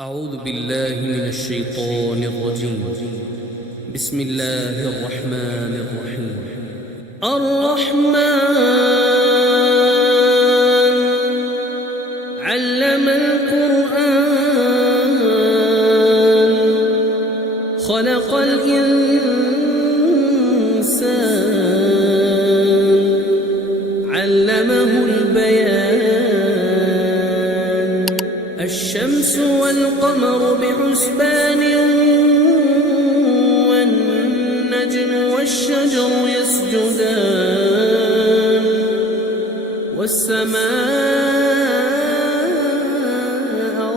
أعوذ بالله من الشيطان الرجيم. بسم الله الرحمن الرحيم. الرحمن علم القرآن خلق الإنسان علمه البيان. الشمس والقمر بحسبان والنجم والشجر يسجدان والسماء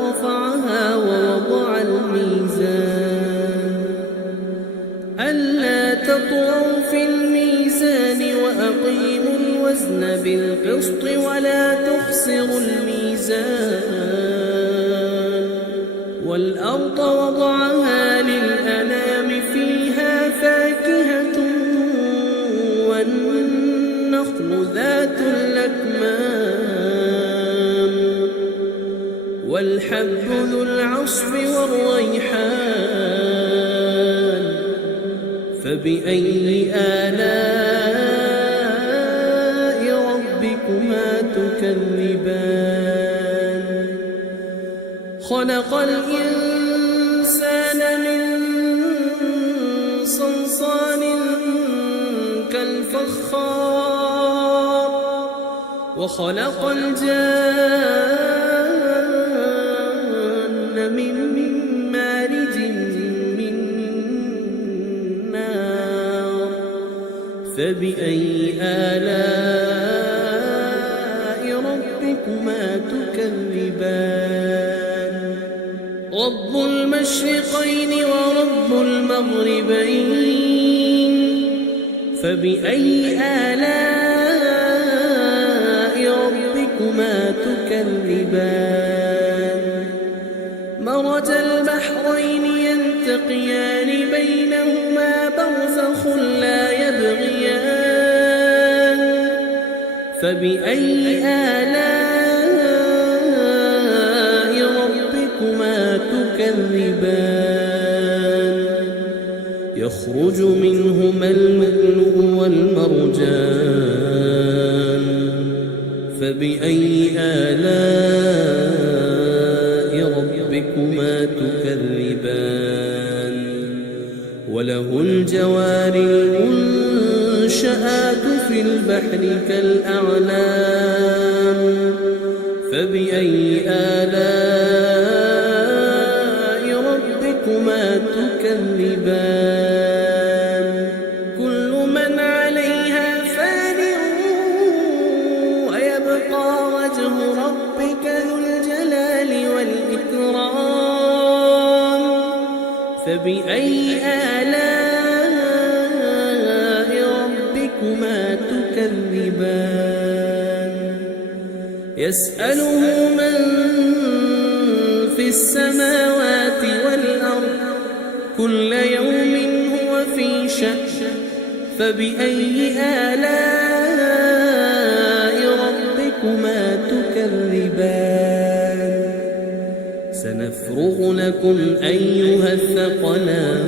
رفعها ووضع الميزان ألا تطغوا في الميزان وأقيموا الوزن بالقسط ولا تخسروا الميزان. والأرض وضعها للأنام فيها فاكهة والنخل ذات الأكمام والحب ذو العصف والريحان فبأي آلاء ربكما تكذبان. خلق الإنسان من صلصال كالفخار وخلق الجان من مارج من نار فبأي آلاء ربكما تكذبان. رب المشرقين ورب المغربين فبأي آلاء ربكما تكذبان. مرج البحرين يلتقيان بينهما برزخ لا يبغيان فبأي آلاء ربكما تكذبان. يخرج منهما اللؤلؤ والمرجان فبأي آلاء ربكما تكذبان. وله الجوار المنشآت في البحر كالأعلام فبأي آلاء ربكما تكذبان. كل من عليها فان ويبقى وجه ربك ذو الجلال والإكرام فبأي آلاء ربكما تكذبان. يسأله من في السماوات والأرض كل يوم هو في شأن فبأي آلاء ربكما تكذبان. سنفرغ لكم أيها الثقلان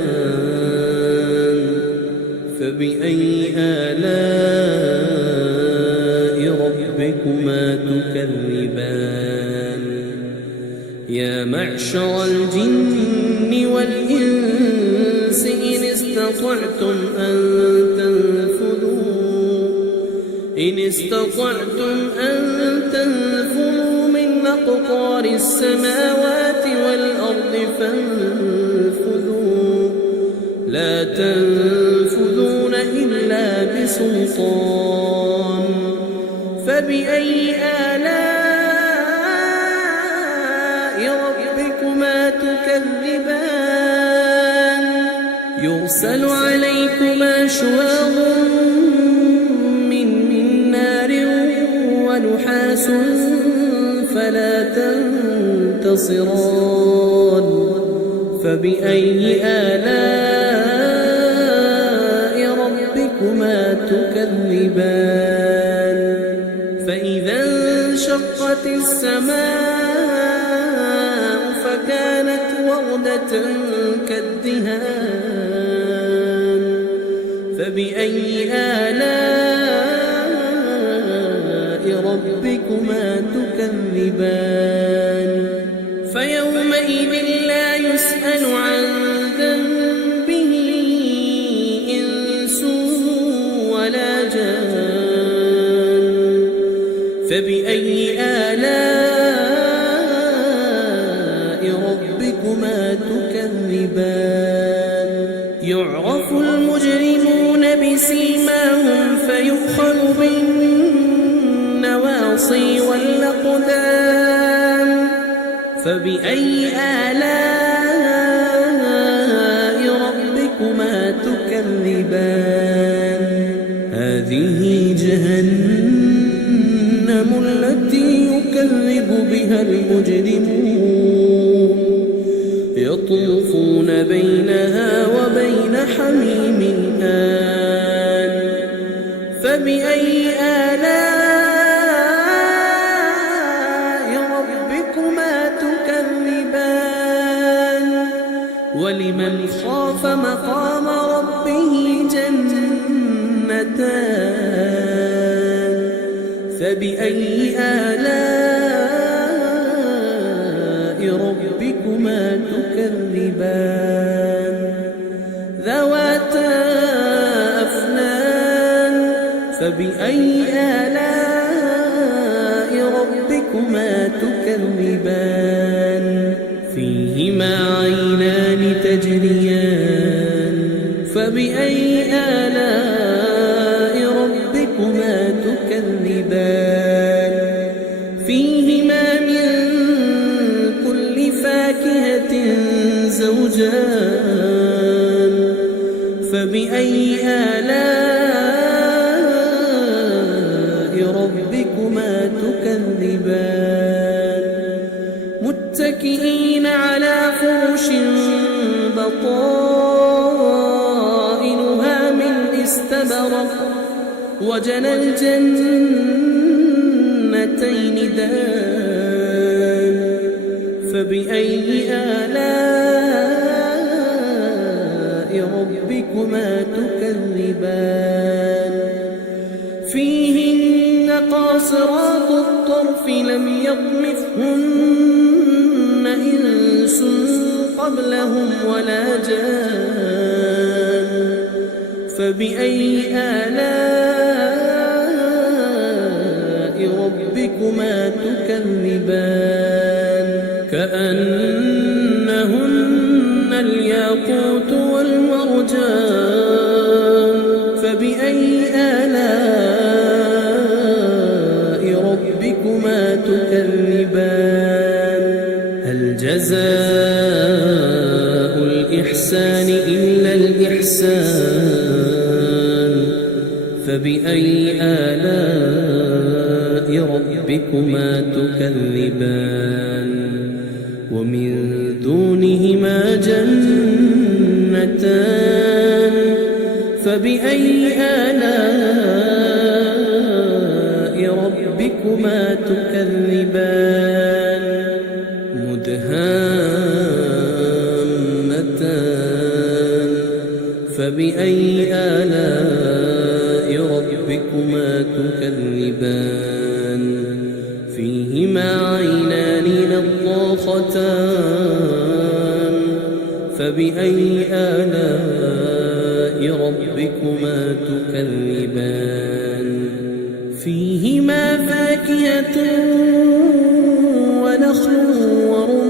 فبأي آلاء ربكما تكذبان. يا معشر الجن والإنس إن استطعتم أن تنفذوا من أقطار السماوات والأرض فانفذوا لا تنفذون إلا بسلطان فبأي آلاء ربكما تكذبان. يرسل عليكما شواظ من نار ونحاس فلا تنتصران فبأي آلاء ربكما تكذبان. فإذا انشقت السماء فكانت مردة كالدهان فبأي آلاء ربكما تكذبان فيومئذ لا يسأل عن ذنبه إنس ولا جان فبأي آلاء ربكما تكذبان يعرف المجرمون بسيماهم فيؤخذ بالنواصي والأقدام فبأي آلاء ربكما تكذبان هذه جهنم التي يكذب بها المجرمون يطوفون بينها وبين حميم آن فبأي آلاء ربكما تكذبان ولمن خاف مقام ربه جنتان فبأي آلاء ربكما تكذبان ذواتا أفنان فبأي آلاء ربكما تكذبان فيهما عينان تجريان فبأي آلاء ربكما تكذبان فيهما من كل فاكهة زوجان فبأي آلاء ربكما تكذبان متكئين على فرش بطائنها من استبرق وجنى الجنتين دان فبأي آلاء ربكما تكذبان فيهن قاصرات الطرف لم يطمثهن إنس قبلهم ولا جان فبأي آلاء ربكما تكذبان كأنهن الياقوت والمرجان فبأي آلاء ربكما تكذبان هل جزاء الإحسان إلا الإحسان فبأي آلاء ربكما تكذبان ومن دونهما جنتان فبأي آلاء ربكما تكذبان مدهامتان فبأي آلاء ربكما تكذبان فيهما عينان نضاختان فبأي آلاء ربكما تكذبان فيهما فاكهة ونخل ورمان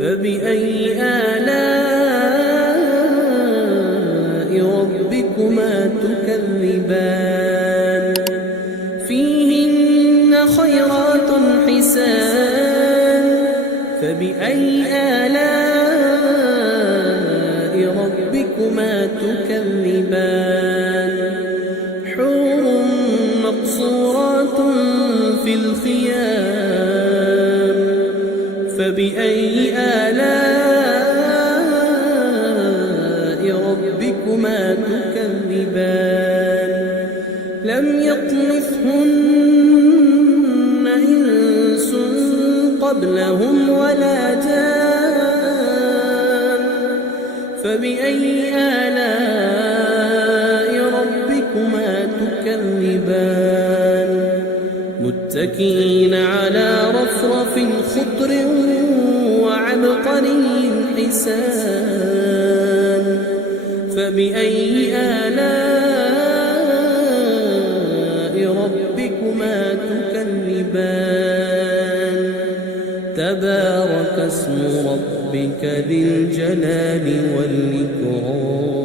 فبأي آلاء ربكما تكذبان فيهن خيرات حسان فبأي آلاء ربكما تكذبان حور مقصورات في الخيام فبأي آلاء ربكما تكذبان لم يطمثهن إنس قبلهم ولا جان فبأي آلاء ربكما تكذبان متكئين على رفرف خضر وعبقري حسان فبأي آلاء ربكما تكذبان تبارك اسم ربك ذي الجلال والإكرام